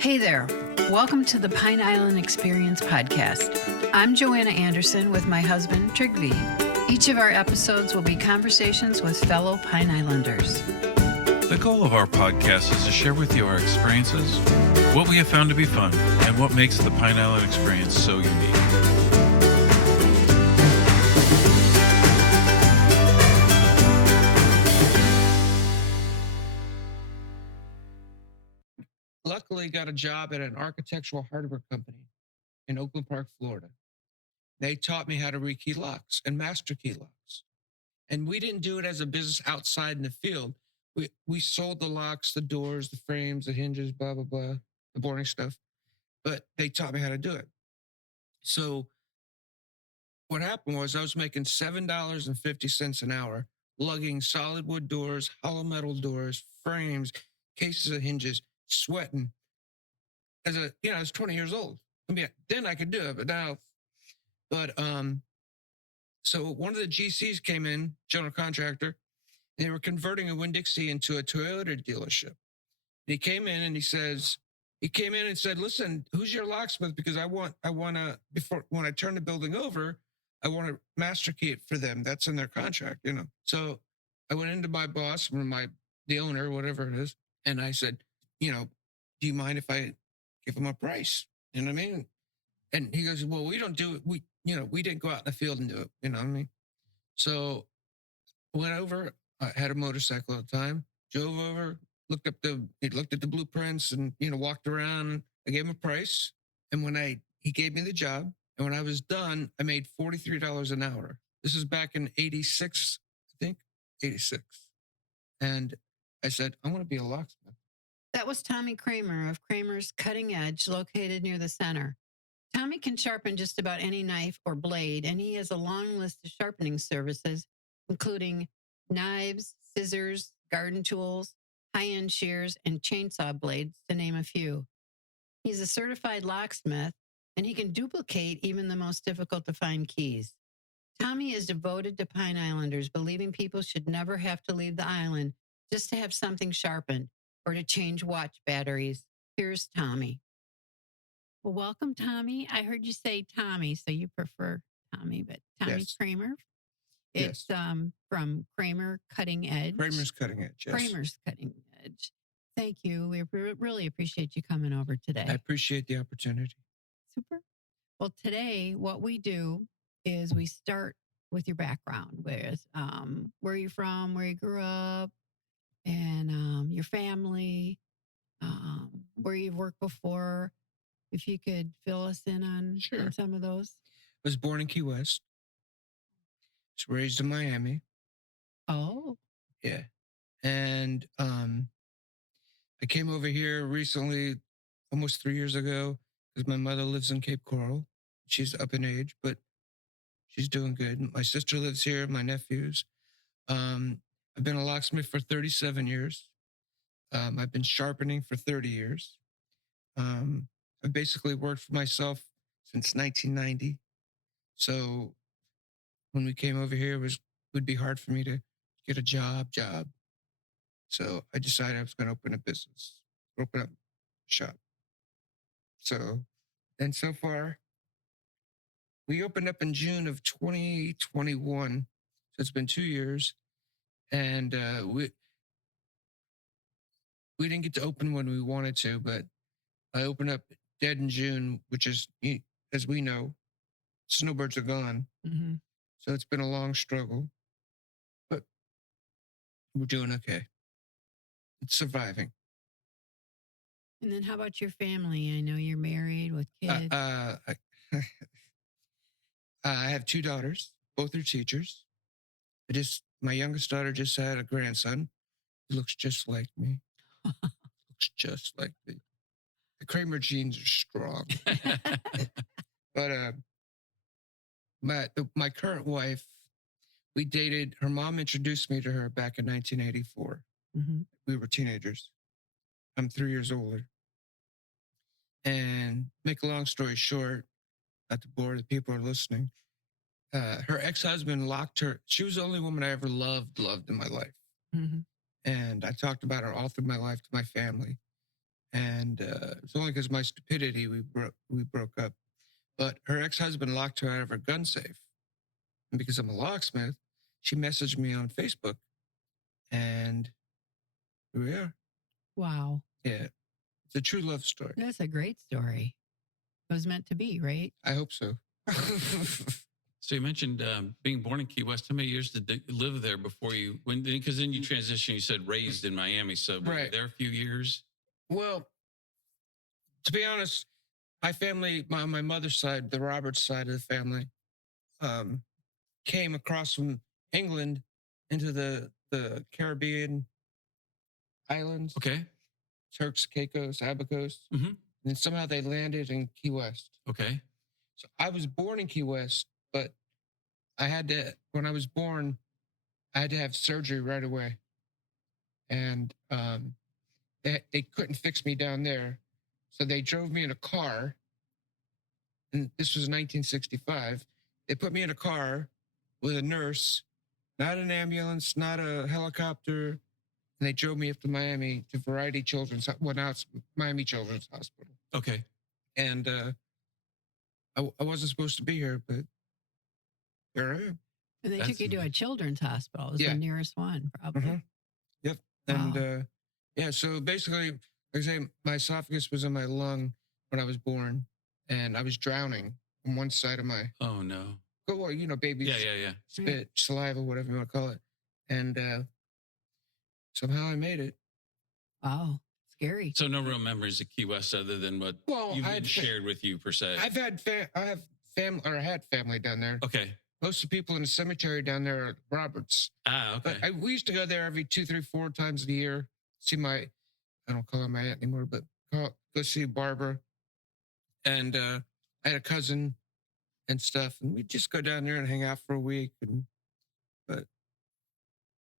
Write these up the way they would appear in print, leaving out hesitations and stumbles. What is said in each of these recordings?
Hey there. Welcome to the Pine Island Experience podcast. I'm Joanna Anderson with my husband, Trygve. Each of our episodes will be conversations with fellow Pine Islanders. The goal of our podcast is to share with you our experiences, what we have found to be fun, and what makes the Pine Island experience so unique. Luckily, got a job at an architectural hardware company in Oakland Park, Florida. They taught me how to rekey locks and master key locks. And we didn't do it as a business outside in the field. We sold the locks, the doors, the frames, the hinges, blah, blah, blah, the boring stuff. But they taught me how to do it. So what happened was I was making $7.50 an hour, lugging solid wood doors, hollow metal doors, frames, cases of hinges, sweating. I was 20 years old. I mean, then I could do it, but now, so one of the GCs came in, general contractor, and they were converting a Winn-Dixie into a Toyota dealership. And he came in and said, listen, who's your locksmith? Because I want to, before, when I turn the building over, I want to master key it for them. That's in their contract, you know? So I went into my boss, or the owner, whatever it is. And I said, do you mind if I give him a price? You know what I mean? And he goes, well, we don't do it. We didn't go out in the field and do it. You know what I mean? So went over, I had a motorcycle at the time, drove over, looked at the blueprints and, walked around. I gave him a price. And he gave me the job. And when I was done, I made $43 an hour. This is back in 86, I think, 86. And I said, I want to be a locksmith. That was Tommy Kramer of Kramer's Cutting Edge, located near the center. Tommy can sharpen just about any knife or blade, and he has a long list of sharpening services, including knives, scissors, garden tools, high-end shears, and chainsaw blades, to name a few. He's a certified locksmith, and he can duplicate even the most difficult to find keys. Tommy is devoted to Pine Islanders, believing people should never have to leave the island just to have something sharpened or to change watch batteries. Here's Tommy. Well, welcome, Tommy. I heard you say Tommy, so you prefer Tommy, but Tommy Yes. Kramer. It's from Kramer Cutting Edge. Kramer's Cutting Edge, yes. Kramer's Cutting Edge. Thank you. We really appreciate you coming over today. I appreciate the opportunity. Super. Well, today what we do is we start with your background, with where you're from, where you grew up, and your family, where you've worked before. If you could fill us in on some of those. I was born in Key West. Was raised in Miami. Oh. Yeah. And I came over here recently, almost 3 years ago, because my mother lives in Cape Coral. She's up in age, but she's doing good. My sister lives here, my nephews. I've been a locksmith for 37 years. I've been sharpening for 30 years. I've basically worked for myself since 1990. So when we came over here, it would be hard for me to get a job. So I decided I was going to open a business, open up a shop. So far, we opened up in June of 2021. So it's been 2 years. And we didn't get to open when we wanted to, but I opened up dead in June, which is, as we know, snowbirds are gone. Mm-hmm. So it's been a long struggle, but we're doing okay. It's surviving. And then how about your family? I know you're married with kids. I have 2 daughters. Both are teachers. My youngest daughter just had a grandson. He looks just like me. Looks just like me. The Kramer genes are strong. But my current wife, we dated. Her mom introduced me to her back in 1984. Mm-hmm. We were teenagers. I'm 3 years older. And make a long story short, not to bore the people who are listening, her ex-husband locked her. She was the only woman I ever loved in my life. Mm-hmm. And I talked about her all through my life to my family. and it's only because of my stupidity we broke up. But her ex-husband locked her out of her gun safe, and because I'm a locksmith, she messaged me on Facebook, and here we are. Wow. Yeah, it's a true love story. That's a great story. It was meant to be, right? I hope so. So you mentioned being born in Key West. How many years did you live there before you went? Because then you transitioned. You said raised in Miami. So were you there a few years? Well, to be honest, my family, my mother's side, the Roberts side of the family, came across from England into the Caribbean islands. Okay. Turks, Caicos, Abacos. Mm-hmm. And somehow they landed in Key West. Okay. So I was born in Key West, but I had to, when I was born, I had to have surgery right away. And they couldn't fix me down there. So they drove me in a car. And this was 1965. They put me in a car with a nurse, not an ambulance, not a helicopter. And they drove me up to Miami to Variety Children's, well, now it's Miami Children's Hospital. Okay. And I wasn't supposed to be here, but here I am. And they took you to a children's hospital. It was the nearest one, probably. Mm-hmm. Yep. Wow. And yeah, so basically, like I say, my esophagus was in my lung when I was born, and I was drowning on one side of my. Oh no. Well, you know, babies. Yeah. Spit, saliva, whatever you want to call it, and somehow I made it. Wow. Scary. So no real memories of Key West other than what you've been shared with you per se. I have family, or I had family down there. Okay. Most of the people in the cemetery down there are Roberts. Ah, okay. But we used to go there every 2, 3, 4 times a year. See I don't call her my aunt anymore, but go see Barbara. And I had a cousin and stuff, and we'd just go down there and hang out for a week. But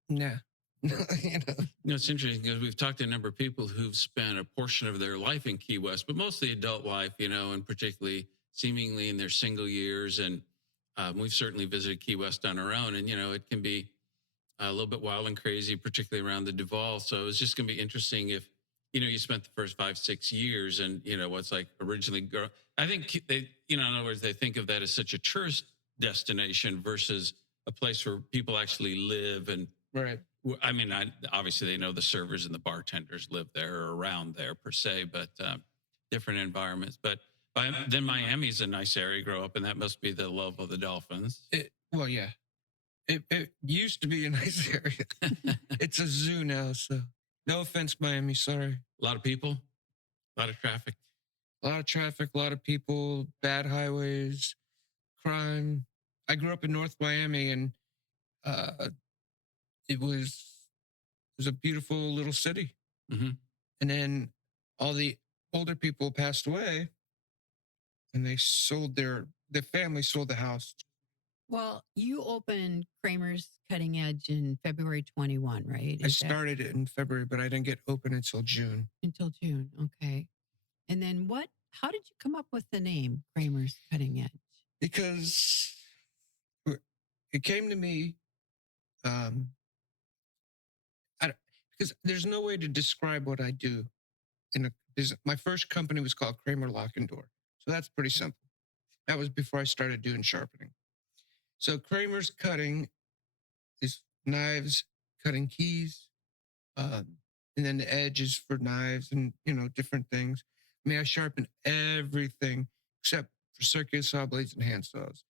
nah. You know, it's interesting because we've talked to a number of people who've spent a portion of their life in Key West, but mostly adult life, you know, and particularly seemingly in their single years. And we've certainly visited Key West on our own, and, you know, it can be a little bit wild and crazy, particularly around the Duval. So it's just going to be interesting if, you know, you spent the first 5, 6 years and, you know, what's like originally, I think they, you know, in other words, they think of that as such a tourist destination versus a place where people actually live. And right. I mean, obviously they know the servers and the bartenders live there or around there per se, but different environments. But then Miami's a nice area to grow up in. That must be the love of the Dolphins. Well, yeah. It used to be a nice area. It's a zoo now, so no offense, Miami. Sorry. A lot of people, a lot of traffic. A lot of traffic, a lot of people, bad highways, crime. I grew up in North Miami, and it was a beautiful little city. Mm-hmm. And then all the older people passed away, and they sold the family sold the house. Well, you opened Kramer's Cutting Edge in February 21, right? I started it in February, but I didn't get open until June. Until June, okay. And then how did you come up with the name Kramer's Cutting Edge? Because it came to me, because there's no way to describe what I do. My first company was called Kramer Lock and Door. So that's pretty simple. That was before I started doing sharpening. So Kramer's Cutting is knives, cutting keys, and then the edge is for knives and, you know, different things. I mean, I sharpen everything except for circular saw blades and hand saws.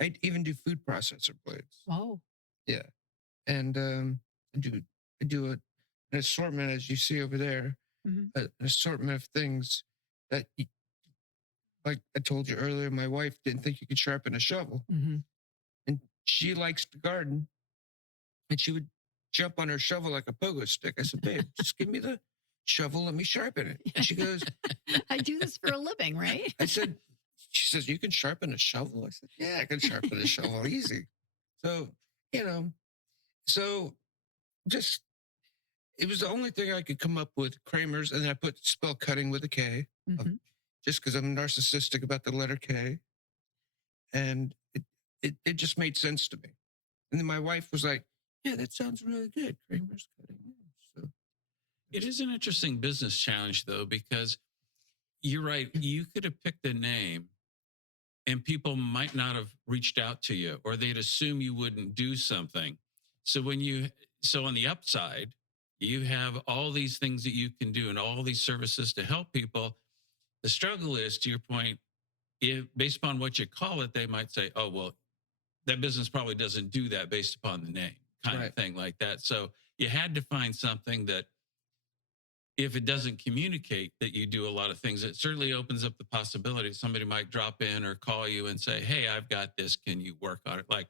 I even do food processor blades. Oh. Yeah. And I do an assortment, as you see over there, an assortment of things that, like I told you earlier, my wife didn't think you could sharpen a shovel. Mm-hmm. And she likes to garden, and she would jump on her shovel like a pogo stick. I said, babe, just give me the shovel, let me sharpen it. And she goes, I do this for a living, right? She says, you can sharpen a shovel? I said, yeah, I can sharpen a shovel, easy. So, you know, just, it was the only thing I could come up with, Kramer's, and then I put spell cutting with a K, just because I'm narcissistic about the letter K. And it just made sense to me. And then my wife was like, yeah, that sounds really good, Kramer's Cutting. So It is an interesting business challenge, though, because you're right. You could have picked a name and people might not have reached out to you, or they'd assume you wouldn't do something. So so on the upside, you have all these things that you can do and all these services to help people. The struggle is, to your point, if based upon what you call it, they might say, oh, well, that business probably doesn't do that based upon the name, kind of thing like that. So you had to find something that, if it doesn't communicate that you do a lot of things, it certainly opens up the possibility somebody might drop in or call you and say, hey, I've got this. Can you work on it? Like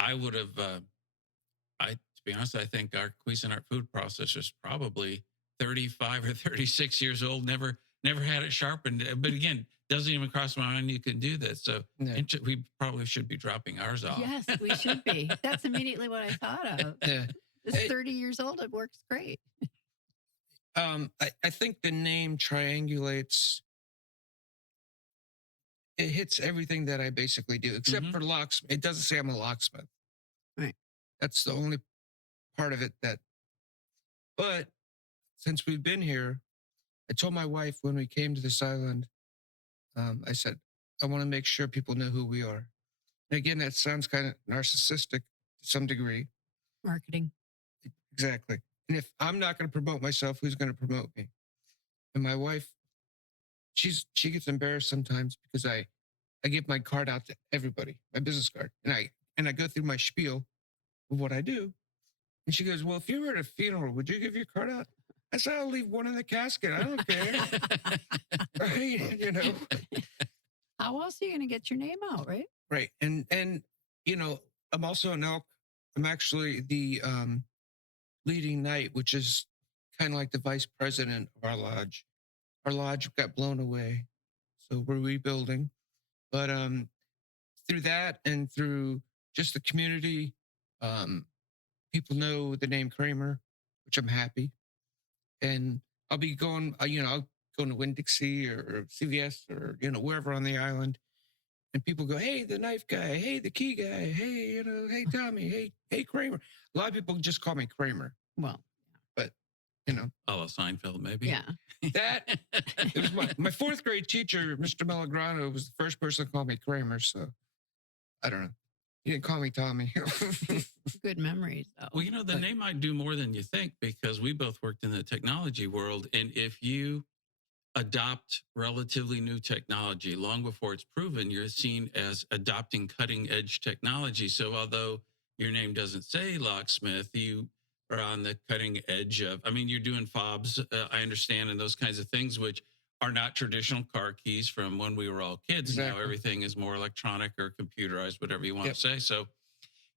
I would have, to be honest, I think our Cuisinart food processor is probably 35 or 36 years old, never had it sharpened. But again, doesn't even cross my mind you can do this. So we probably should be dropping ours off. Yes, we should be. That's immediately what I thought of. Yeah. It's 30 years old. It works great. I think the name triangulates. It hits everything that I basically do, except for locksmith. It doesn't say I'm a locksmith. Right. That's the only part of it that. But since we've been here, I told my wife when we came to this island, I said, I want to make sure people know who we are. And again, that sounds kind of narcissistic to some degree. Marketing. Exactly. And if I'm not going to promote myself, who's going to promote me? And my wife, she gets embarrassed sometimes because I give my card out to everybody, my business card, and I go through my spiel of what I do. And she goes, well, if you were at a funeral, would you give your card out? I said, I'll leave one in the casket. I don't care. Right? You know. How else are you going to get your name out, right? Right. And you know, I'm also an elk. I'm actually the leading knight, which is kind of like the vice president of our lodge. Our lodge got blown away, so we're rebuilding. But through that and through just the community, people know the name Kramer, which I'm happy. And I'll be going, I'll go to Winn-Dixie or CVS or, wherever on the island. And people go, hey, the knife guy, hey, the key guy, hey, hey, Tommy, hey, Kramer. A lot of people just call me Kramer. Well, but, Oh, Seinfeld, maybe. Yeah. That, it was my fourth grade teacher, Mr. Melograno, was the first person to call me Kramer. So I don't know. He didn't call me Tommy. Good memories, though. Well, the name might do more than you think, because we both worked in the technology world. And if you adopt relatively new technology long before it's proven, you're seen as adopting cutting edge technology. So although your name doesn't say locksmith, you are on the cutting edge of, you're doing fobs, I understand, and those kinds of things, which are not traditional car keys from when we were all kids. Exactly. Now everything is more electronic or computerized, whatever you want to say. So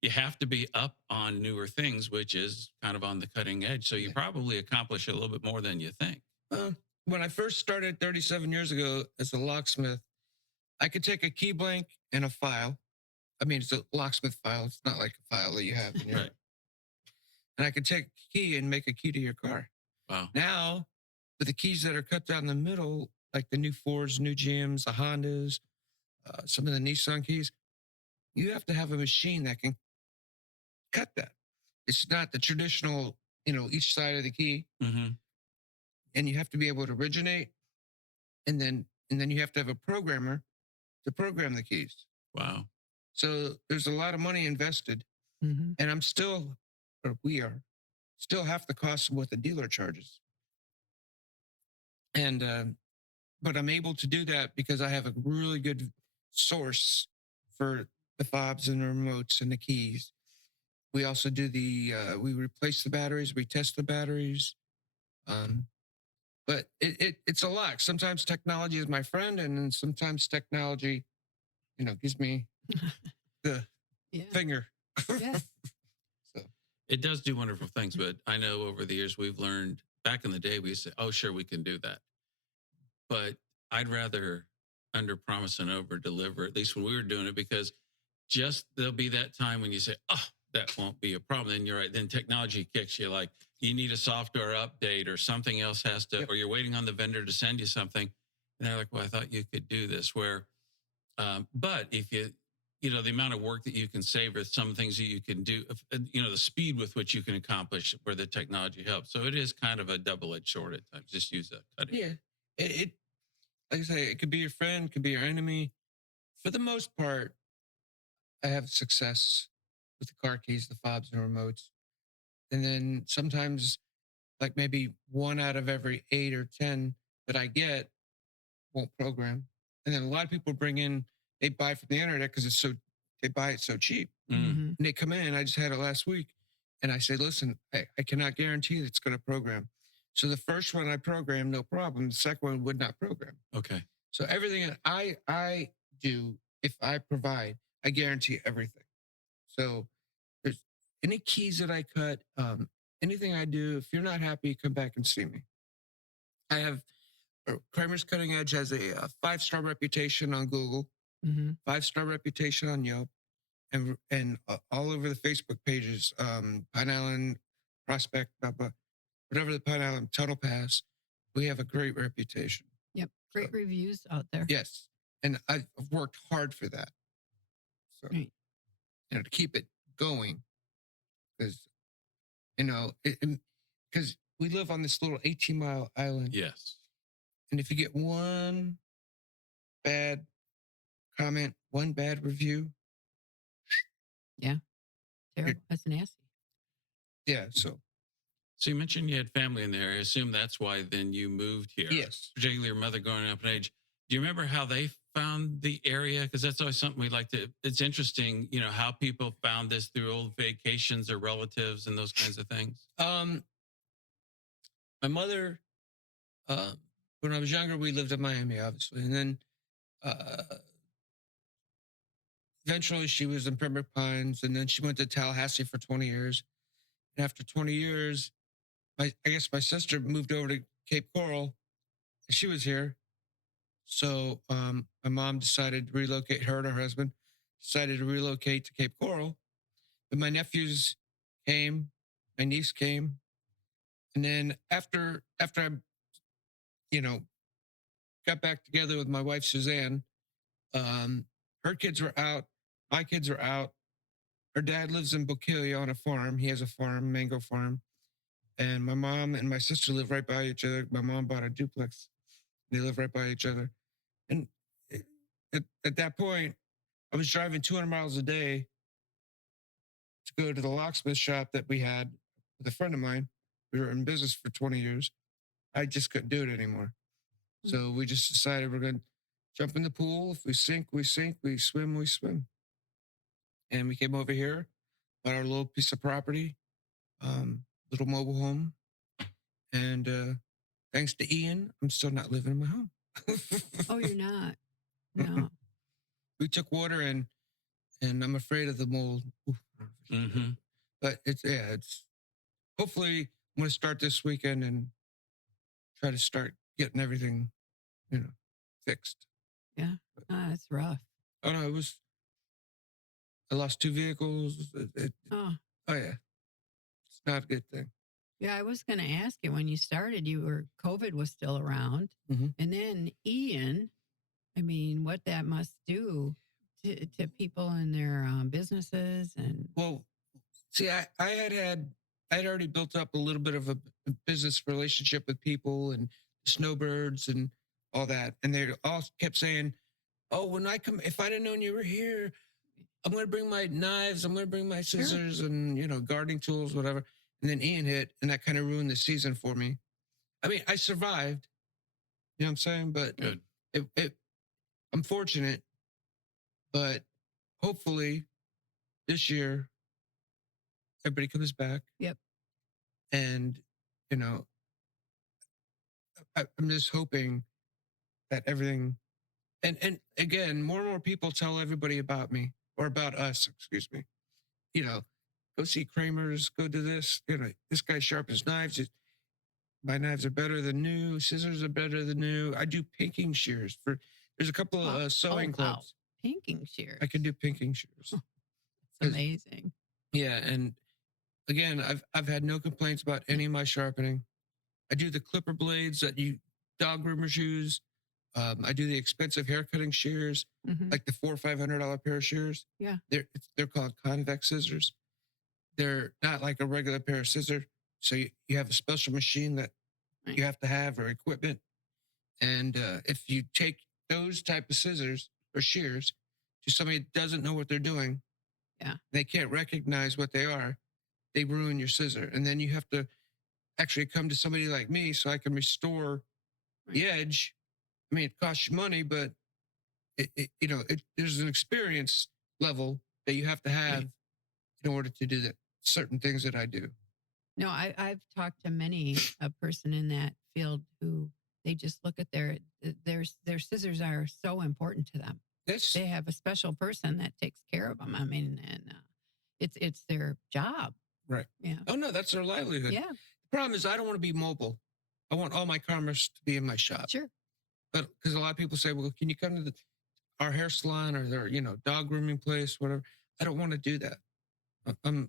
you have to be up on newer things, which is kind of on the cutting edge. So you probably accomplish a little bit more than you think. When I first started 37 years ago as a locksmith, I could take a key blank and a file. It's a locksmith file. It's not like a file that you have in your... Right. And I could take a key and make a key to your car. Wow. Now, with the keys that are cut down the middle, like the new Fords, new GMs, the Hondas, some of the Nissan keys, you have to have a machine that can cut that. It's not the traditional, each side of the key. Mm-hmm. And you have to be able to originate, and then you have to have a programmer to program the keys. Wow. So there's a lot of money invested, Mm-hmm. and we are still half the cost of what the dealer charges. And but I'm able to do that because I have a really good source for the fobs and the remotes and the keys. We also do we replace the batteries, we test the batteries. But it's a lot. Sometimes technology is my friend, and then sometimes technology, gives me the finger. Yes. So it does do wonderful things, but I know over the years we've learned. Back in the day, we used to say, oh, sure, we can do that. But I'd rather under promise and over deliver, at least when we were doing it, because there'll be that time when you say, oh, that won't be a problem. Then you're right. Then technology kicks you, like you need a software update or something else has to, or you're waiting on the vendor to send you something. And they're like, well, I thought you could do this. But if the amount of work that you can save or some things that you can do, the speed with which you can accomplish where the technology helps. So it is kind of a double-edged sword at times. Just use that cutting. Yeah. It like I say, it could be your friend, could be your enemy. For the most part, I have success with the car keys, the fobs, and remotes. And then sometimes, like maybe 1 out of every 8 or 10 that I get won't program. And then a lot of people they buy from the internet because they buy it so cheap. Mhm. And they come in, I just had it last week. And I say, listen, I cannot guarantee that it's going to program. So the first one I programmed, no problem. The second one would not program. Okay. So everything that I do, if I provide, I guarantee everything. So there's any keys that I cut, anything I do, if you're not happy, come back and see me. I have Kramer's Cutting Edge has a 5-star reputation on Google, Mhm. 5-star reputation on Yelp, and all over the Facebook pages, Pine Island Prospect, blah, blah, whatever the Pine Island Tunnel Pass. We have a great reputation. Yep. Great So, reviews out there. yes, and I've worked hard for that. So Right. to keep it going, because because we live on this little 18-mile island. Yes. And if you get one bad comment, one bad review, Terrible. That's nasty. yeah. So you mentioned you had family in there. I assume that's why then you moved here. yes, Particularly your mother growing up in age. Do you remember how they found the area? Because that's always something we like to. It's interesting, how people found this through old vacations or relatives and those kinds of things. my mother, when I was younger, we lived in Miami, obviously, and then eventually she was in Pembroke Pines, and then she went to Tallahassee for 20 years. And after 20 years, I guess my sister moved over to Cape Coral. And she was here. So my mom decided to relocate, her and her husband decided to relocate to Cape Coral. But my nephews came, my niece came. And then after I, got back together with my wife, Suzanne, her kids were out, my kids were out. Her dad lives in Bokelia on a farm. He has a farm, mango farm. And my mom and my sister live right by each other. My mom bought a duplex. They live right by each other. And at that point, I was driving 200 miles a day to go to the locksmith shop that we had with a friend of mine. We were in business for 20 years. I just couldn't do it anymore. So we just decided we're going to jump in the pool. If we sink, we sink. We swim, we swim. And we came over here, bought our little piece of property, little mobile home. And thanks to Ian, I'm still not living in my home. Oh, you're not. No. We took water and I'm afraid of the mold. Mm-hmm. But it's hopefully I'm going to start this weekend and try to start getting everything, fixed. Yeah. That's rough. Oh no, I lost 2 vehicles. Oh. Oh yeah, it's not a good thing. Yeah, I was going to ask you when you started, COVID was still around. Mhm. And then Ian, I mean, what that must do to people and their businesses and. Well, see, I had already built up a little bit of a business relationship with people and snowbirds and all that. And they all kept saying, oh, when I come, if I'd have known you were here, I'm going to bring my knives, I'm going to bring my scissors and, gardening tools, whatever. And then Ian hit, and that kind of ruined the season for me. I mean, I survived, you know what I'm saying? But Good. I'm fortunate, but hopefully this year, everybody comes back. Yep. And, I'm just hoping that everything, and again, more and more people tell everybody about me or about us, excuse me. Go see Kramer's, go do this. This guy sharpens knives. My knives are better than new. Scissors are better than new. I do pinking shears there's a couple of sewing clubs. Pinking shears. I can do pinking shears. It's amazing. Yeah. And again, I've had no complaints about any of my sharpening. I do the clipper blades that dog groomers use. I do the expensive hair cutting shears, like the $400 or $500 pair of shears. Yeah. They're called convex scissors. They're not like a regular pair of scissors. So you have a special machine that Right. you have to have or equipment. And if you take those type of scissors or shears to somebody that doesn't know what they're doing, Yeah. they can't recognize what they are, they ruin your scissor. And then you have to actually come to somebody like me so I can restore the edge. I mean, it costs you money, but there's an experience level that you have to have in order to do that certain things that I do. No, I've talked to many a person in that field who they just look at their scissors are so important to them. That's They have a special person that takes care of them. I mean, and it's their job. right. Yeah. Oh no, that's their livelihood. Yeah. The problem is I don't want to be mobile. I want all my commerce to be in my shop. Sure. But because a lot of people say, well, can you come to our hair salon or their, dog grooming place, whatever. I don't want to do that. I'm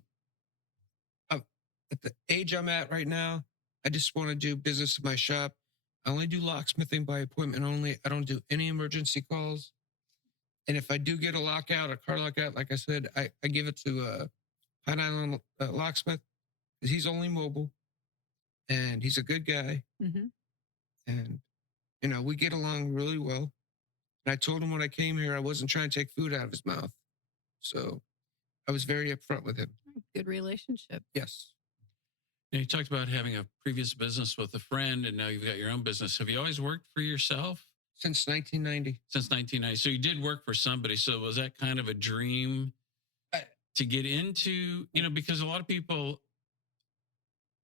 at the age I'm at right now. I just want to do business in my shop. I only do locksmithing by appointment only. I don't do any emergency calls. And if I do get a lockout, a car lockout, like I said, I give it to Pine Island locksmith because he's only mobile and he's a good guy. Mm-hmm. And, we get along really well. And I told him when I came here, I wasn't trying to take food out of his mouth. So I was very upfront with him. Good relationship. Yes. Now, you talked about having a previous business with a friend, and now you've got your own business. Have you always worked for yourself? Since 1990. Since 1990. So you did work for somebody. So was that kind of a dream to get into, because a lot of people,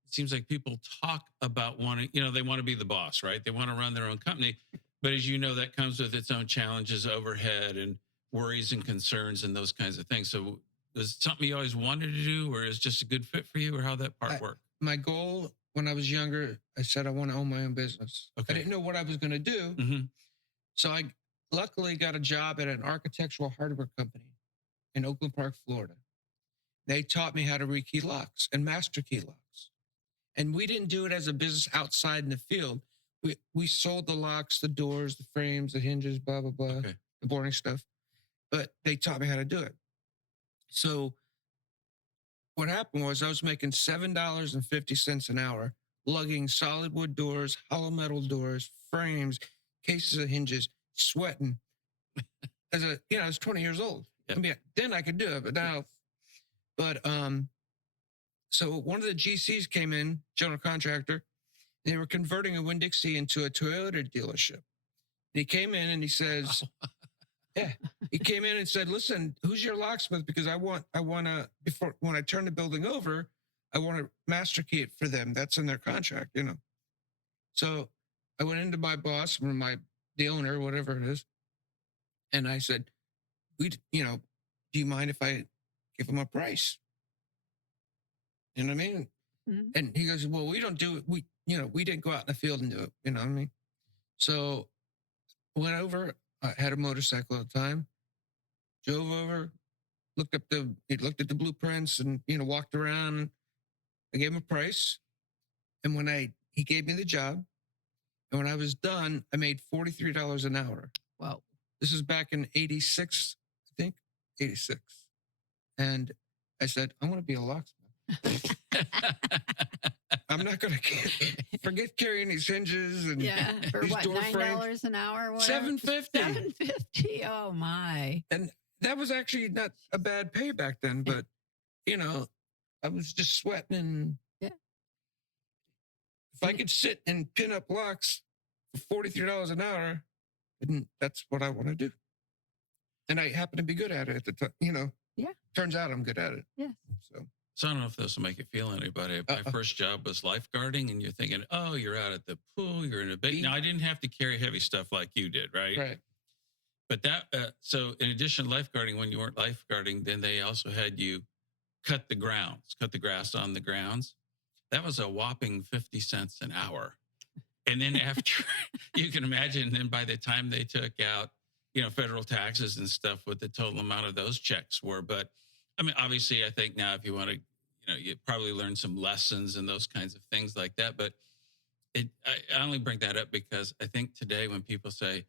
it seems like people talk about wanting, they want to be the boss, right? They want to run their own company. But as you know, that comes with its own challenges, overhead and worries and concerns and those kinds of things. So was it something you always wanted to do, or is it just a good fit for you, or how that part work? My goal when I was younger, I said I want to own my own business. Okay. I didn't know what I was going to do. Mm-hmm. So I luckily got a job at an architectural hardware company in Oakland Park, Florida. They taught me how to rekey locks and master key locks. And we didn't do it as a business outside in the field. We sold the locks, the doors, the frames, the hinges, blah, blah, blah, Okay. the boring stuff. But they taught me how to do it. So what happened was I was making $7.50 an hour, lugging solid wood doors, hollow metal doors, frames, cases of hinges, sweating. I was 20 years old. Yep. I mean, then I could do it, but now, so one of the GCs came in, general contractor. They were converting a Winn-Dixie into a Toyota dealership. And he came in and he says, he came in and said, listen, who's your locksmith? Because I want to, before, when I turn the building over, I want to master key it for them. That's in their contract, So I went into my boss, or the owner, whatever it is. And I said, do you mind if I give him a price? You know what I mean? Mm-hmm. And he goes, well, we don't do it. We didn't go out in the field and do it. You know what I mean? So went over, I had a motorcycle at the time, drove over, looked at the blueprints and, walked around. I gave him a price. And he gave me the job. And when I was done, I made $43 an hour. Wow. This is back in 86, I think, 86. And I said, I want to be a locksmith. I'm not going to forget carrying these hinges and for these what, door frames. $9 an hour? $7.50. $7.50. Oh my! And that was actually not a bad pay back then, but I was just sweating. And if I could sit and pin up locks for $43 an hour, then that's what I want to do. And I happen to be good at it at the time. Yeah. Turns out I'm good at it. Yeah. So I don't know if this will make you feel anybody. My first job was lifeguarding, and you're thinking, oh, you're out at the pool, you're in a bait. Now, I didn't have to carry heavy stuff like you did, right? Right. But so in addition to lifeguarding, when you weren't lifeguarding, then they also had you cut the grass on the grounds. That was a whopping 50 cents an hour. And then after, you can imagine, then by the time they took out, federal taxes and stuff, what the total amount of those checks were. But I mean, obviously, I think now if you want to, you probably learn some lessons and those kinds of things like that. But I only bring that up because I think today when people say,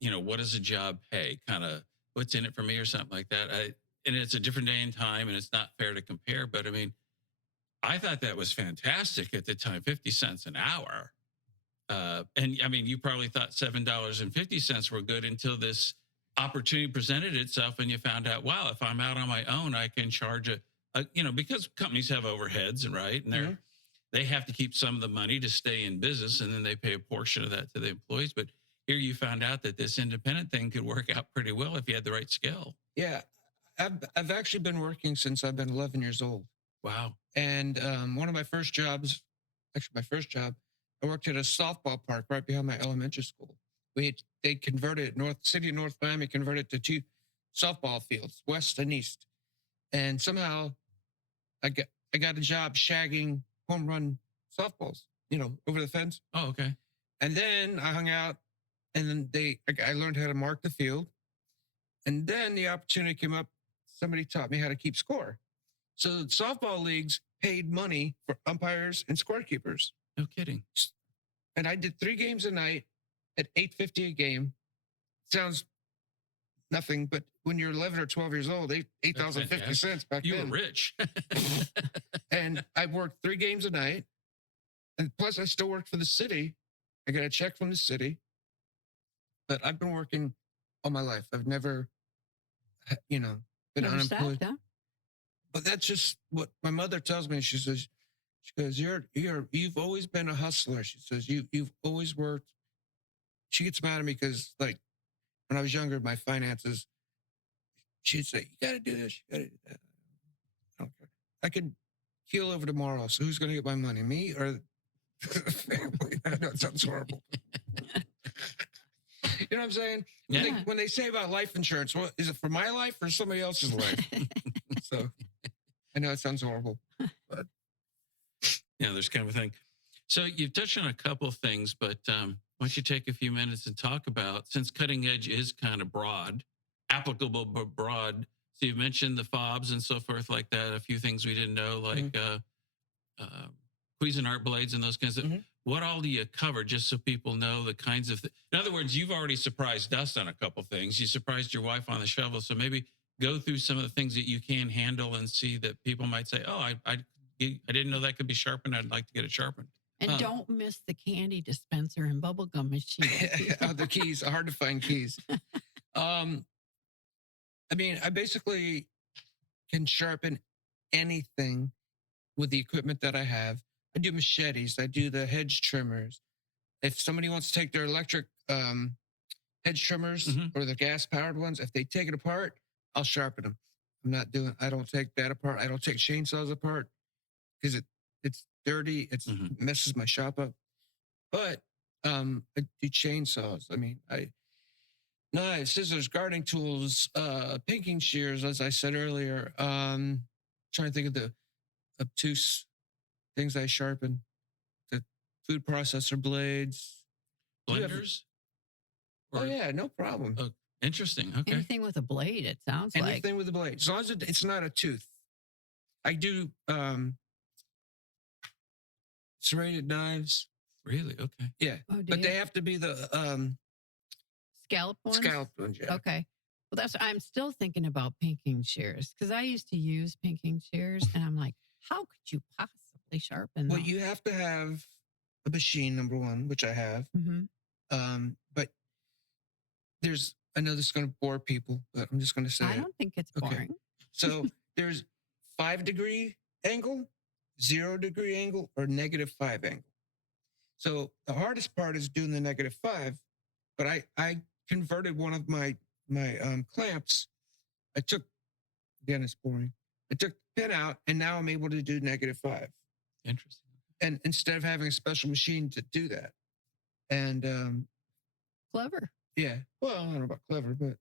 what does a job pay? Kind of what's in it for me or something like that. And it's a different day and time, and it's not fair to compare. But I mean, I thought that was fantastic at the time, 50 cents an hour. And I mean, you probably thought $7.50 were good until this opportunity presented itself, and you found out, wow, if I'm out on my own, I can charge because companies have overheads, right? And they have to keep some of the money to stay in business, and then they pay a portion of that to the employees. But here you found out that this independent thing could work out pretty well if you had the right skill. Yeah. I've actually been working since I've been 11 years old. Wow. And one of my first jobs, I worked at a softball park right behind my elementary school. They converted City of North Miami converted to 2 softball fields, west and east. And somehow I got a job shagging home run softballs, over the fence. Oh, okay. And then I hung out, and then I learned how to mark the field. And then the opportunity came up. Somebody taught me how to keep score. So softball leagues paid money for umpires and scorekeepers. No kidding. And I did 3 games a night at $8.50 a game. Sounds nothing, but when you're 11 or 12 years old, $8.50 back then. You were rich. And I worked 3 games a night. And plus I still worked for the city. I got a check from the city. But I've been working all my life. I've never, been unemployed. Huh? But that's just what my mother tells me. She goes, you've always been a hustler. She says, you've always worked. She gets mad at me because, like, when I was younger, my finances, she'd say, you got to do this, you got to do that. I don't care. I could keel over tomorrow. So who's going to get my money, me or the family? I know it sounds horrible. You know what I'm saying? Yeah. When they say about life insurance, well, is it for my life or somebody else's life? So I know it sounds horrible, but there's kind of a thing. So you've touched on a couple of things, but why don't you take a few minutes and talk about, since cutting edge is kind of broad, applicable but broad. So you've mentioned the fobs and so forth like that. A few things we didn't know, like Cuisinart blades and those kinds of. What all do you cover, just so people know the kinds of? In other words, you've already surprised us on a couple things. You surprised your wife on the shovel, so maybe go through some of the things that you can handle and see that people might say, "Oh, I didn't know that could be sharpened. I'd like to get it sharpened." And don't miss the candy dispenser and bubblegum machine. The keys are hard to find keys. I mean, I basically can sharpen anything with the equipment that I have. I do machetes. I do the hedge trimmers. If somebody wants to take their electric hedge trimmers or the gas powered ones, if they take it apart, I'll sharpen them. I don't take that apart. I don't take chainsaws apart because it's dirty. It messes my shop up. But I do chainsaws. I mean, knives, scissors, gardening tools, pinking shears, as I said earlier. Trying to think of the obtuse things I sharpen. The food processor blades. Blenders? Oh, yeah, no problem. Oh, interesting. Okay. Anything with a blade, it sounds like. Anything with a blade. As long as it's not a tooth. I do serrated knives. Really? Okay. Yeah. Oh, but they have to be the scalloped ones? scalloped ones, yeah. Okay. Well, I'm still thinking about pinking shears because I used to use pinking shears and I'm like, how could you possibly sharpen Well, those? you have to have a machine, number one, which I have. But I know this is going to bore people, but I'm just going to say I don't think it's boring. So there's 5-degree angle, 0-degree angle, or -5 angle. So the hardest part is doing the -5, but I converted one of my clamps. Again, it's boring. I took the pin out, and now I'm able to do -5. Interesting. And instead of having a special machine to do that. And Clever. yeah, well, I don't know about clever, but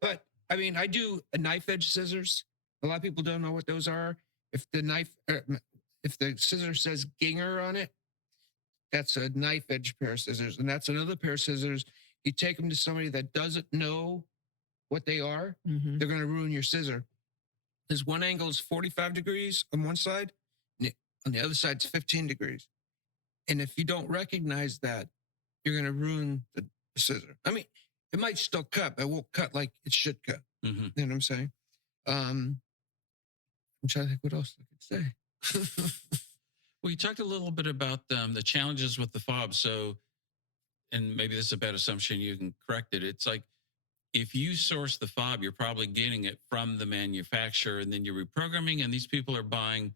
but I mean, I do a knife edge scissors. A lot of people don't know what those are. If the scissor says Ginger on it, that's a knife edge pair of scissors, and that's another pair of scissors. You take them to somebody that doesn't know what they are, they're going to ruin your scissor. Because one angle is 45 degrees on one side, and on the other side it's 15 degrees. And if you don't recognize that, you're going to ruin the scissor. I mean, it might still cut, but it won't cut like it should cut. Mm-hmm. You know what I'm saying? I'm trying to think what else I could say. Well, you talked a little bit about the challenges with the fob. So, and maybe this is a bad assumption, you can correct it. It's like if you source the fob, you're probably getting it from the manufacturer and then you're reprogramming, and these people are buying,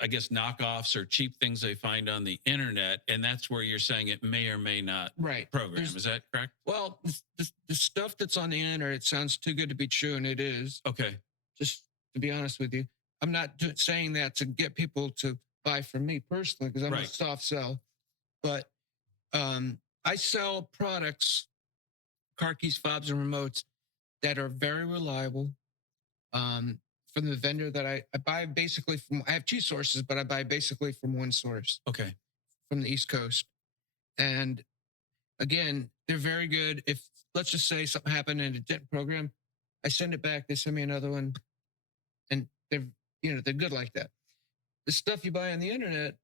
I guess, knockoffs or cheap things they find on the internet. And that's where you're saying it may or may not Right. program. Is that correct? Well, the stuff that's on the internet sounds too good to be true, and it is. Okay. Just to be honest with you, I'm not saying that to get people to buy from me personally, because I'm a soft sell. But I sell products, car keys, fobs, and remotes that are very reliable. From the vendor that I buy basically from, I have two sources, but I buy basically from one source. Okay. From the East Coast. And again, they're very good. If, let's just say something happened and it didn't program, I send it back, they send me another one, and they're good like that. The stuff you buy on the internet,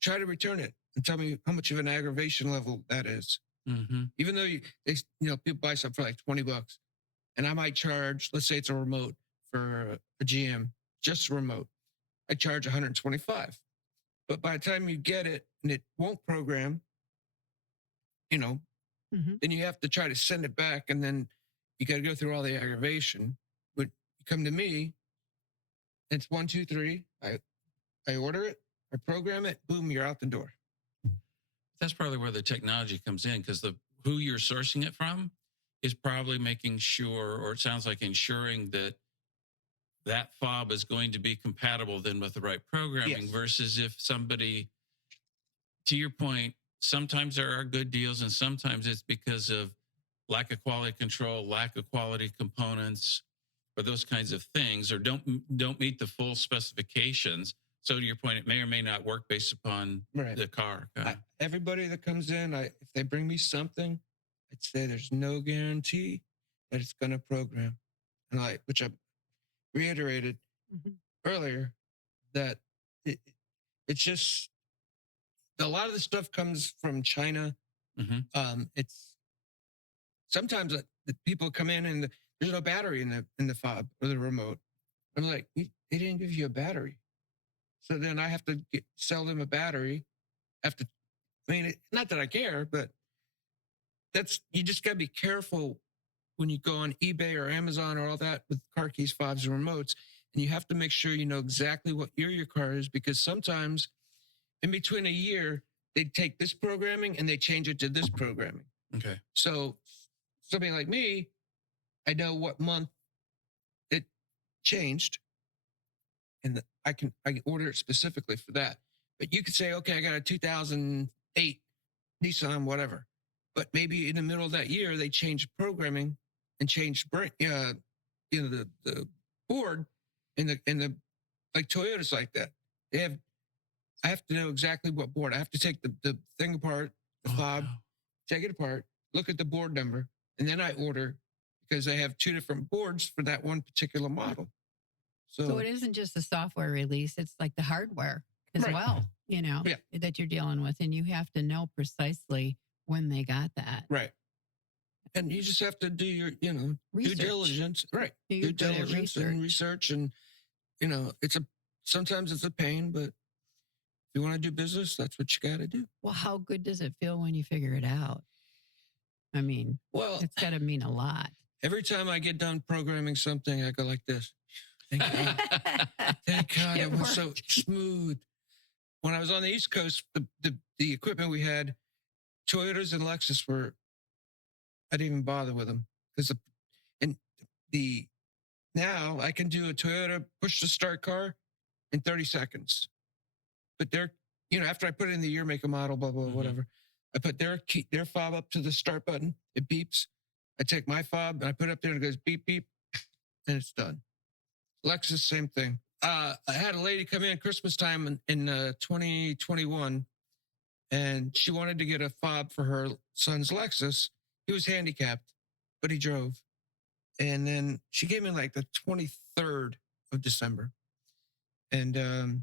try to return it and tell me how much of an aggravation level that is. Mm-hmm. Even though people buy something for like $20, and I might charge, let's say it's a remote for a GM, just a remote, I charge $125. But by the time you get it and it won't program, then you have to try to send it back, and then you got to go through all the aggravation. But you come to me, it's 1, 2, 3. I order it, I program it, boom, you're out the door. That's probably where the technology comes in, because who you're sourcing it from is probably making sure, or it sounds like ensuring that fob is going to be compatible then with the right programming. Versus if somebody, to your point, sometimes there are good deals and sometimes it's because of lack of quality control, lack of quality components, or those kinds of things, or don't meet the full specifications. So to your point, it may or may not work based upon the car. Everybody that comes in, if they bring me something, I'd say there's no guarantee that it's going to program. And which I reiterated earlier, that it's just, a lot of the stuff comes from China. It's sometimes the people come in and there's no battery in the fob or the remote. I'm like, they didn't give you a battery. So then I have to sell them a battery. Not that I care, but you just got to be careful when you go on eBay or Amazon or all that with car keys, fobs, and remotes. And you have to make sure you know exactly what year your car is, because sometimes in between a year, they take this programming and they change it to this programming. Okay. So somebody like me, I know what month it changed, and I can order it specifically for that. But you could say, okay, I got a 2008 Nissan, whatever. But maybe in the middle of that year, they changed programming and changed the board in the like Toyota's like that. I have to know exactly what board. I have to take the thing apart, the fob, take it apart, look at the board number, and then I order, because they have two different boards for that one particular model. So it isn't just the software release, it's like the hardware as well, that you're dealing with. And you have to know precisely when they got that. Right. And you just have to do your, due diligence. Right. Due diligence and research. And, sometimes it's a pain, but if you want to do business, that's what you got to do. Well, how good does it feel when you figure it out? I mean, it's got to mean a lot. Every time I get done programming something, I go like this. Thank God. Thank God. It was so smooth. When I was on the East Coast, the equipment we had, Toyotas and Lexus I didn't even bother with them. Now I can do a Toyota push to start car in 30 seconds. But after I put in the year, make, a model, blah, blah, whatever, I put their fob up to the start button. It beeps. I take my fob and I put it up there and it goes beep, beep, and it's done. Lexus, same thing. I had a lady come in Christmas time in 2021, and she wanted to get a fob for her son's Lexus. He was handicapped, but he drove. And then she came in like the 23rd of December. And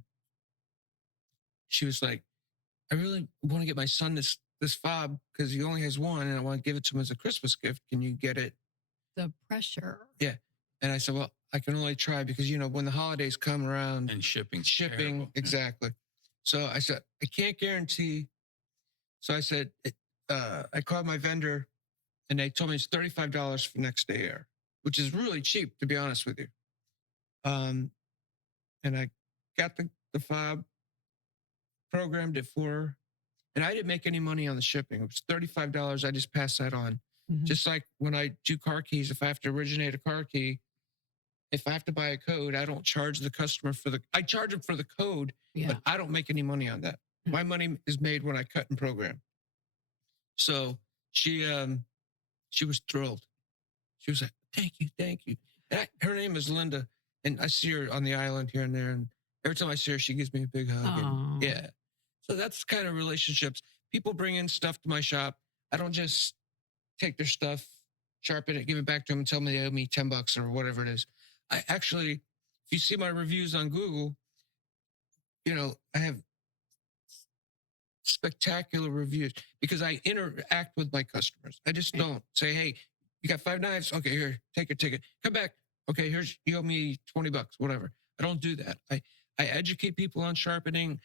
she was like, I really want to get my son this fob because he only has one, and I want to give it to him as a Christmas gift. Can you get it? The pressure. Yeah. And I said, well, I can only try because, when the holidays come around. And shipping. Exactly. So I said, I can't guarantee. So I said, I called my vendor and they told me it's $35 for next day air, which is really cheap, to be honest with you. And I got the fob, programmed it for her, and I didn't make any money on the shipping. It was $35. I just passed that on. Mhm. Just like when I do car keys, if I have to originate a car key, if I have to buy a code, I don't charge the customer I charge them for the code, Yeah. but I don't make any money on that. My money is made when I cut and program. So she was thrilled. She was like, thank you. And her name is Linda, and I see her on the island here and there. And every time I see her, she gives me a big hug. Aw. Yeah. So that's the kind of relationships. People bring in stuff to my shop. I don't just take their stuff, sharpen it, give it back to them, and tell them they owe me $10 or whatever it is. I actually, if you see my reviews on Google, I have spectacular reviews because I interact with my customers. I just don't say, hey, you got 5 knives? Okay, here, take your ticket. Come back. Okay, you owe me $20, whatever. I don't do that. I educate people on sharpening.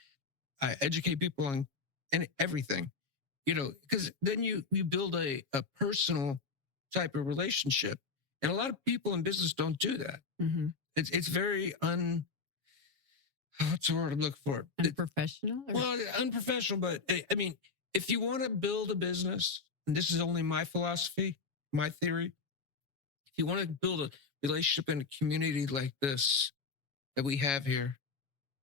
I educate people on everything, because then you build a personal type of relationship. And a lot of people in business don't do that. Mm-hmm. It's very what's the word I'm looking for? Unprofessional? Well, unprofessional, but I mean, if you want to build a business, and this is only my philosophy, my theory, if you want to build a relationship in a community like this that we have here,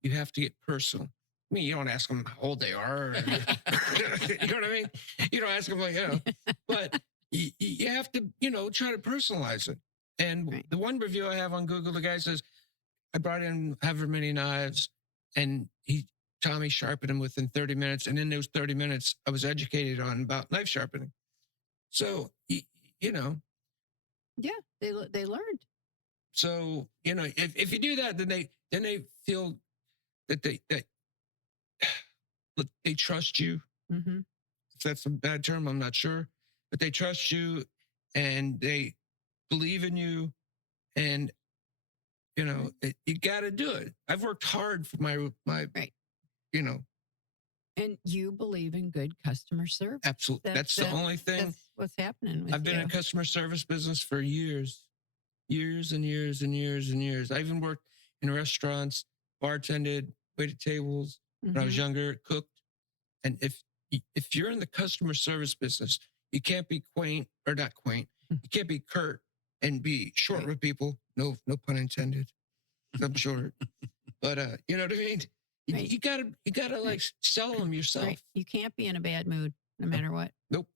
you have to get personal. I mean, you don't ask them how old they are. You know what I mean? You don't ask them but you have to, try to personalize it. And right. The one review I have on Google, the guy says, I brought in however many knives and Tommy sharpened them within 30 minutes. And in those 30 minutes, I was educated on about knife sharpening. So, Yeah, they learned. So, if you do that, then they feel that they trust you. Mm-hmm. If that's a bad term, I'm not sure, but they trust you and they believe in you, and you got to do it. I've worked hard for my right. And you believe in good customer service. Absolutely. That's the only thing. That's what's happening with I've been in customer service business for years and years and years and years. I even worked in restaurants, bartended, waited tables when I was younger, cooked. And if you're in the customer service business, you can't be quaint or not quaint. You can't be curt and be short with people. No pun intended. I'm short. But you know what I mean? Right. You gotta like sell them yourself. Right. You can't be in a bad mood no matter what. Nope.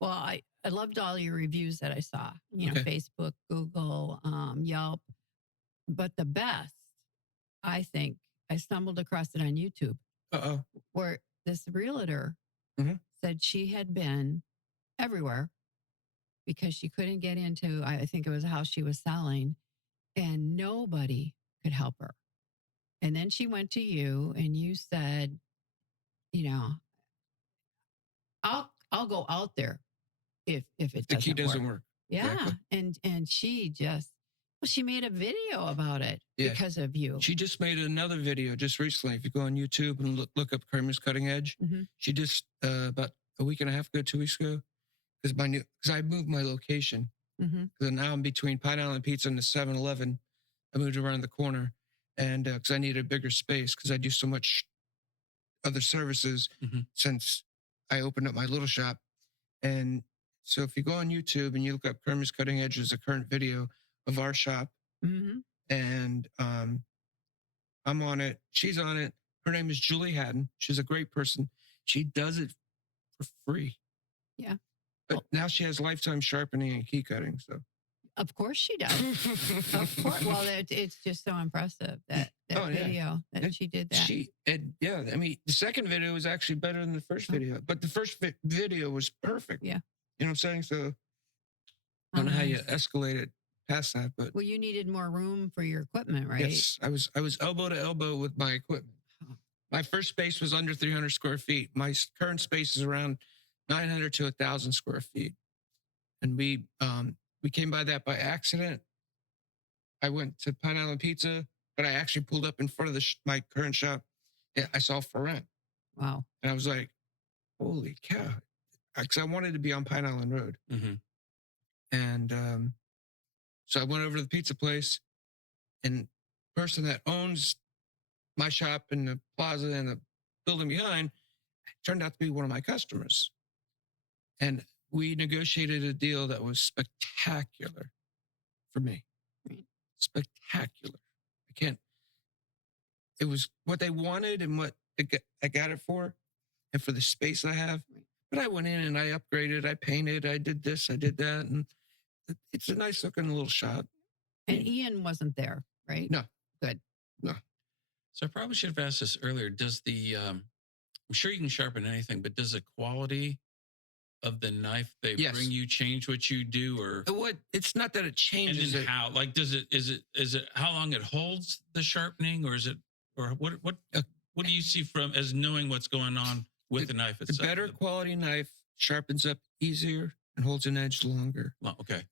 Well, I loved all your reviews that I saw, Facebook, Google, Yelp. But the best, I think, I stumbled across it on YouTube. Where this realtor said she had been everywhere because she couldn't get into, I think it was a house she was selling, and nobody could help her. And then she went to you and you said, I'll go out there if it the key doesn't work. Yeah. Exactly. And she made a video about it because of you. She just made another video just recently. If you go on YouTube and look up Kramer's Cutting Edge, she just about a week and a half ago, 2 weeks ago, because I moved my location. Because now I'm between Pine Island Pizza and the 7-Eleven. I moved around the corner, and because I need a bigger space because I do so much other services since I opened up my little shop. And so if you go on YouTube and you look up Kramer's Cutting Edge, there's a current video of our shop. And I'm on it. She's on it. Her name is Julie Hatton. She's a great person. She does it for free. Yeah. But now she has lifetime sharpening and key cutting. So of course she does. Of course. Well, it's just so impressive that video that she did that. I mean, the second video was actually better than the first video, but the first video was perfect. Yeah. You know what I'm saying? So I don't know how you escalate it past that, but well, you needed more room for your equipment, right? Yes, I was elbow to elbow with my equipment. My first space was under 300 square feet. My current space is around 900 to 1,000 square feet. And we came by that by accident. I went to Pine Island Pizza, but I actually pulled up in front of my current shop. Yeah, I saw for rent. Wow. And I was like, holy cow. Because I wanted to be on Pine Island Road. Mm-hmm. And so I went over to the pizza place, and the person that owns my shop in the plaza and the building behind turned out to be one of my customers. And we negotiated a deal that was spectacular for me. Right. Spectacular. It was what they wanted and what I got it for, and for the space I have. But I went in and I upgraded, I painted, I did this, I did that. And it's a nice looking little shop. And Ian wasn't there, right? No. Good. No. So I probably should have asked this earlier. Does I'm sure you can sharpen anything, but does the quality of the knife they Yes. bring you change what you do, or It's not that it and changes then it. how? Like, is it how long it holds the sharpening, or is it, or what do you see from as knowing what's going on with the knife The itself? better quality knife sharpens up easier and holds an edge longer. Well, okay.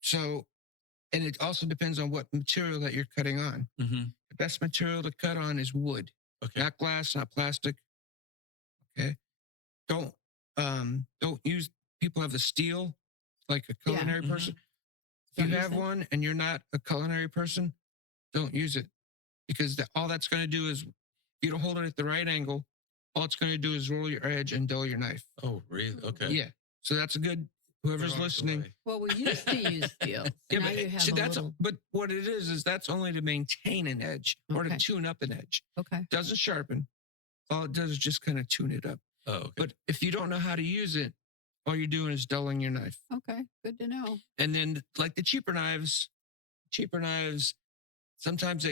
So, and it also depends on what material that you're cutting on. Mm-hmm. The best material to cut on is wood, Okay. not glass, not plastic. Okay. Don't use, people have the steel, like a Yeah. culinary Mhm. person. If Don't you use have it? one and you're not a culinary person, don't use it, because all that's going to do is, if you don't hold it at the right angle, all it's going to do is roll your edge and dull your knife. Oh, really? Okay. Yeah. So that's a good, whoever's Throw it listening. away. Well, we used to use steel. So Yeah, now but you have see, a little. but what it is that's only to maintain an edge or to Okay. tune up an edge. Okay. It doesn't sharpen. All it does is just kind of tune it up. Oh, okay. But if you don't know how to use it, all you're doing is dulling your knife. Okay. Good to know. And then, like the cheaper knives, sometimes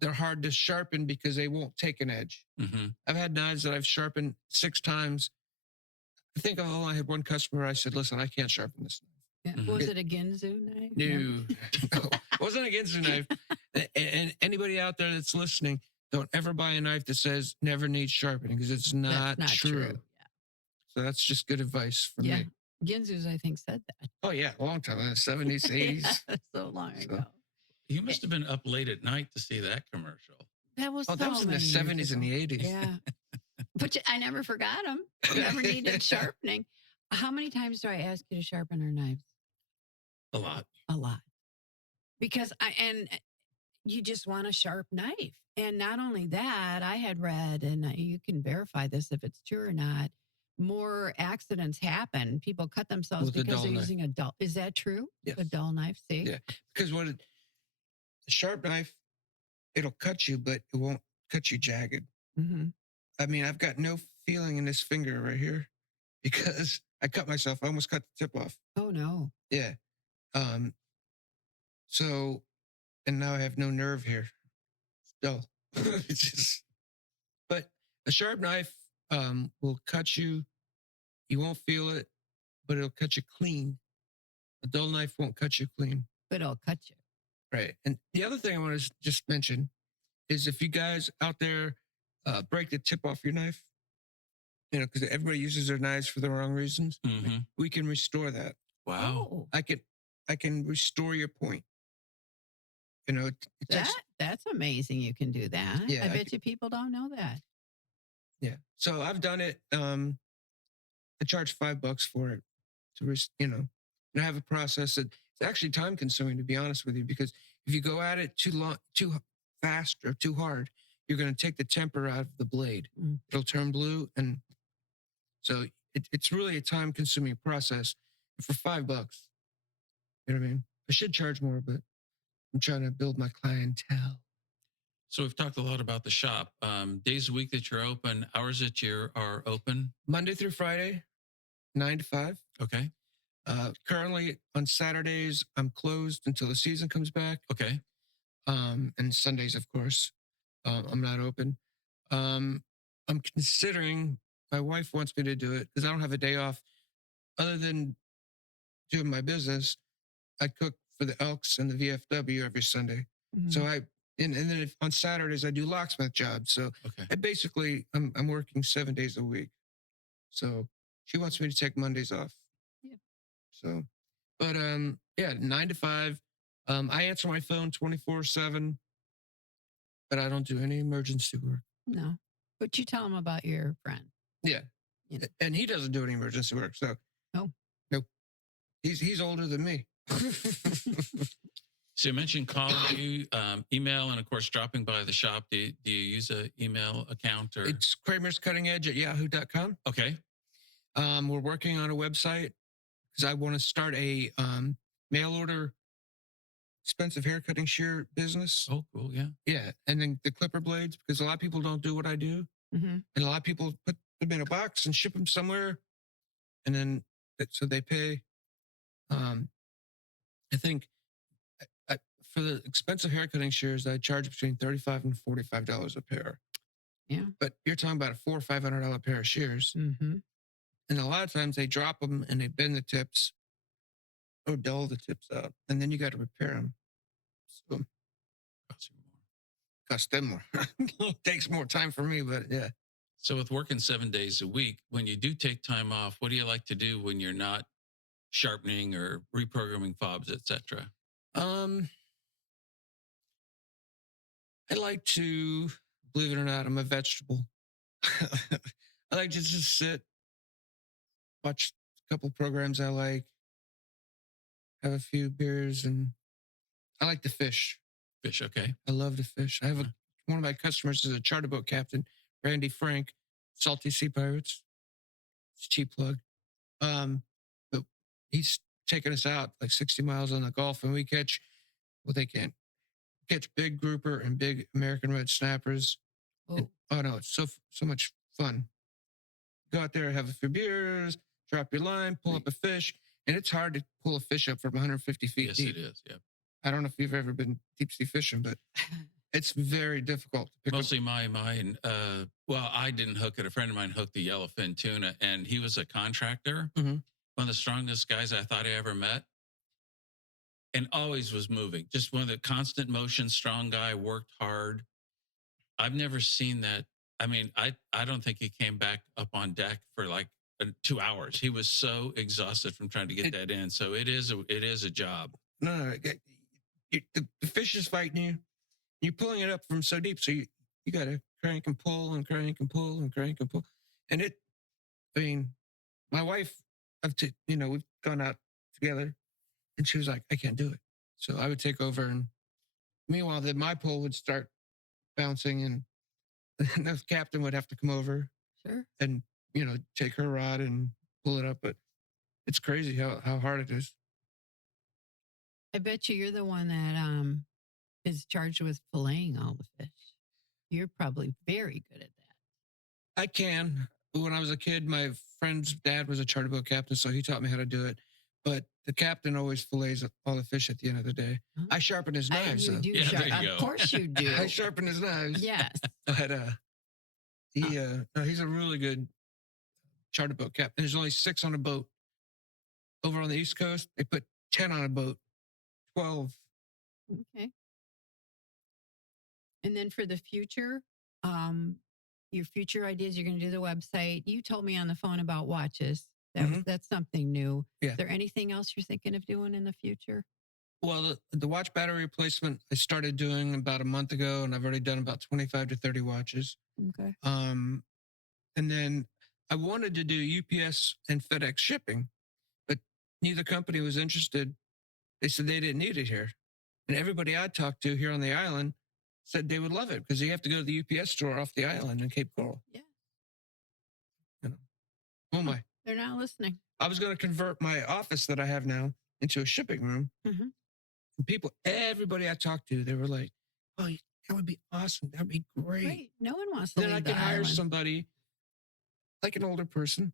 they're hard to sharpen because they won't take an edge. Mm-hmm. I've had knives that I've sharpened 6 times. I think I had one customer. I said, "Listen, I can't sharpen this knife." Yeah. Mhm. Was it a Ginzu knife? No, no, it wasn't against a knife. And anybody out there that's listening, don't ever buy a knife that says never needs sharpening, because it's not, That's not true. So that's just good advice from Yeah. me. Ginzu's, I think, said that. Oh yeah, a long time, 70s, 80s. Yeah, so long So- ago. You must have been up late at night to see that commercial. That was Oh, that so was in the many years 70s and ago. the 80s. Yeah. But I never forgot them. Never needed sharpening. How many times do I ask you to sharpen our knives? A lot. A lot. Because you just want a sharp knife. And not only that, I had read, and you can verify this if it's true or not, more accidents happen. People cut themselves With a because dull they're knife. using a dull. Is that true? Yes. A dull knife, see? Yeah. Because a sharp knife, it'll cut you, but it won't cut you jagged. Mm-hmm. I mean, I've got no feeling in this finger right here because I cut myself. I almost cut the tip off. Oh, no. Yeah. So, and now I have no nerve here. It's dull. It's just, but a sharp knife will cut you. You won't feel it, but it'll cut you clean. A dull knife won't cut you clean. But it'll cut you. Right. And the other thing I want to just mention is, if you guys out there break the tip off your knife, because everybody uses their knives for the wrong reasons, Mm-hmm. we can restore that. Wow. Oh, I can restore your point. It takes, that's amazing. You can do that. Yeah, I I bet you people don't know that. yeah. So I've done it. I charge $5 for it and I have a process that it's actually time consuming, to be honest with you, because if you go at it too fast or too hard, you're going to take the temper out of the blade. Mm. It'll turn blue. And so it's really a time consuming process for $5. You know what I mean? I should charge more, but I'm trying to build my clientele. So we've talked a lot about the shop. Days a week that you're open, hours that you are open. Monday through Friday, 9 to 5. Okay. Currently on Saturdays, I'm closed until the season comes back. Okay. And Sundays, of course, I'm not open. I'm considering, my wife wants me to do it because I don't have a day off. Other than doing my business, I cook for the Elks and the VFW every Sunday. Mhm. So And then on Saturdays I do locksmith jobs. So Okay. I'm working 7 days a week. So she wants me to take Mondays off. Yeah. So, but yeah, 9 to 5. I answer my phone 24/7, but I don't do any emergency work. No. But you tell them about your friend. Yeah. You know. And he doesn't do any emergency work. So No. nope. He's older than me. So you mentioned calling you, email, and of course dropping by the shop. Do you use an email account or? It's Kramer's Cutting Edge at yahoo.com. Okay. We're working on a website because I want to start a mail order expensive hair cutting shear business. Oh, cool. Yeah. Yeah. And then the clipper blades, because a lot of people don't do what I do. Mm-hmm. And a lot of people put them in a box and ship them somewhere. And then, so they pay. I think for the expensive hair cutting shears, I charge between $35 and $45 a pair. Yeah. But you're talking about a $400 or $500 pair of shears. Mm-hmm. And a lot of times they drop them and they bend the tips or dull the tips out. And then you got to repair them. So cost them more. Takes more time for me, but yeah. So with working 7 days a week, when you do take time off, what do you like to do when you're not sharpening or reprogramming fobs, etc.? I like to, believe it or not, I'm a vegetable. I like to just sit, watch a couple programs I like, have a few beers, and I like to fish. Fish, okay. I love to fish. I have one of my customers is a charter boat captain, Randy Frank, Salty Sea Pirates. It's a cheap plug. But he's taking us out like 60 miles on the Gulf, and we catch, well, they can't catch big grouper and big American red snappers. Oh. Oh no, it's so much fun. Go out there, have a few beers, drop your line, pull up a fish, and it's hard to pull a fish up from 150 feet Yes, deep. it is. Yeah. I don't know if you've ever been deep sea fishing, but it's very difficult to pick Mostly mine. Well, I didn't hook it. A friend of mine hooked the yellowfin tuna, and he was a contractor. Mhm. One of the strongest guys I thought I ever met, and always was moving. Just one of the constant motion, strong guy, worked hard. I've never seen that. I mean, I don't think he came back up on deck for like 2 hours. He was so exhausted from trying to get that in. So it is a job. No, the fish is fighting you. You're pulling it up from so deep, so you got to crank and pull and crank and pull and crank and pull. And I mean, my wife, we've gone out together, and she was like, I can't do it. So I would take over, and meanwhile, then my pole would start bouncing, and the captain would have to come over Sure. and take her rod and pull it up. But it's crazy how hard it is. I bet you're the one that is charged with filleting all the fish. You're probably very good at that. I can. When I was a kid, my friend's dad was a charter boat captain, so he taught me how to do it. But the captain always fillets all the fish at the end of the day. Huh? I sharpen his knives. You though. do Yeah, there you of go. course you do. I sharpen his knives. Yes. But he's a really good charter boat captain. There's only 6 on a boat. Over on the East Coast, they put 10 on a boat, 12. Okay. And then for the future, your future ideas, you're going to do the website. You told me on the phone about watches. That's something new. Yeah. Is there anything else you're thinking of doing in the future? Well, the watch battery replacement I started doing about a month ago, and I've already done about 25 to 30 watches. Okay. And then I wanted to do UPS and FedEx shipping, but neither company was interested. They said they didn't need it here. And everybody I talked to here on the island said they would love it because you have to go to the UPS store off the island in Cape Coral. Yeah. Oh my. They're not listening. I was going to convert my office that I have now into a shipping room. Mhm. And everybody I talked to, they were like, oh, that would be awesome. That would be great. Great. No one wants to Then I leave can the hire island. somebody, like an older person,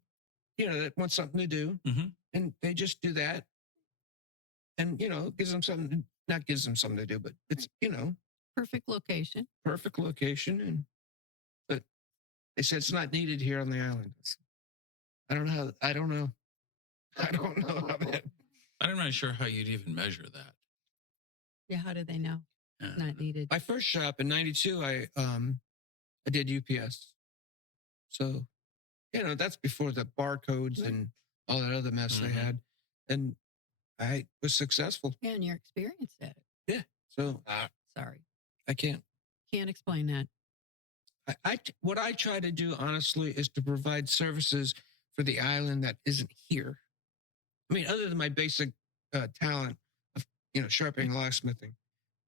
that wants something to do. Mhm. And they just do that. And, gives them something, not gives them something to do, but it's, Perfect location. perfect location. But they said it's not needed here on the island. I don't know. I don't know how that. I'm not sure how you'd even measure that. Yeah. How do they know? not needed. My first shop in '92, I did UPS. So, that's before the barcodes Right. and all that other mess they had, and I was successful. Yeah, and you're experienced at it. Yeah. So Sorry, I can't explain that. what I try to do, honestly, is to provide services for the island that isn't here. I mean, other than my basic talent of, sharpening and locksmithing,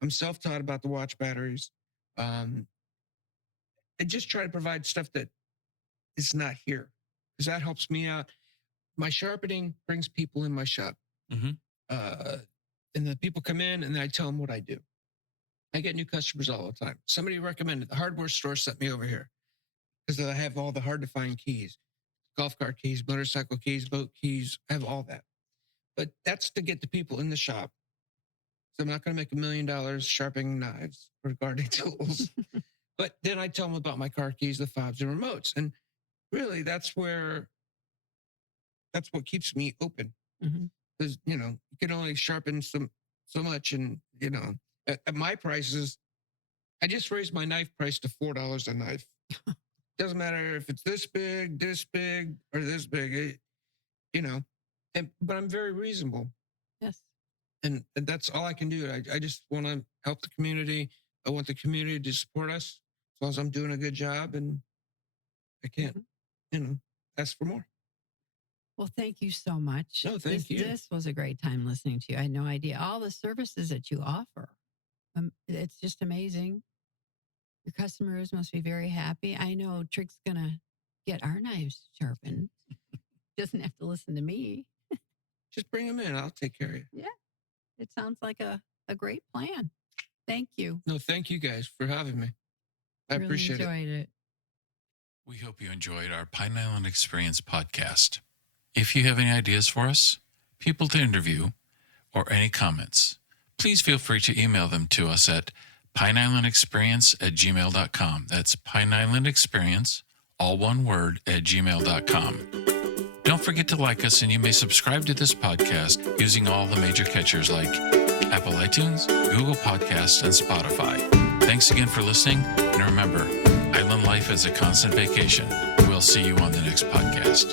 I'm self-taught about the watch batteries. I just try to provide stuff that is not here because that helps me out. My sharpening brings people in my shop. Mhm. And the people come in and I tell them what I do. I get new customers all the time. Somebody recommended the hardware store sent me over here because I have all the hard to find keys, golf cart keys, motorcycle keys, boat keys. I have all that. But that's to get the people in the shop. So I'm not going to make $1 million sharpening knives or gardening tools. But then I tell them about my car keys, the fobs, and remotes. And really, that's what keeps me open. Because, you can only sharpen so much. And, at my prices, I just raised my knife price to $4 a knife. Doesn't matter if it's this big, or this big, but I'm very reasonable. Yes. And that's all I can do. I just want to help the community. I want the community to support us as long as I'm doing a good job, and I can't, ask for more. Well, thank you so much. No, thank you. This was a great time listening to you. I had no idea all the services that you offer. It's just amazing. Your customers must be very happy. I know Trick's going to get our knives sharpened. Doesn't have to listen to me. Just bring them in. I'll take care of you. Yeah. It sounds like a great plan. Thank you. No, thank you guys for having me. I Really appreciate it. enjoyed it. We hope you enjoyed our Pine Island Experience podcast. If you have any ideas for us, people to interview, or any comments, please feel free to email them to us at pineislandexperience@gmail.com. That's pineislandexperience, all one word, @gmail.com. Don't forget to like us, and you may subscribe to this podcast using all the major catchers like Apple iTunes, Google Podcasts, and Spotify. Thanks again for listening, and remember, island life is a constant vacation. We'll see you on the next podcast.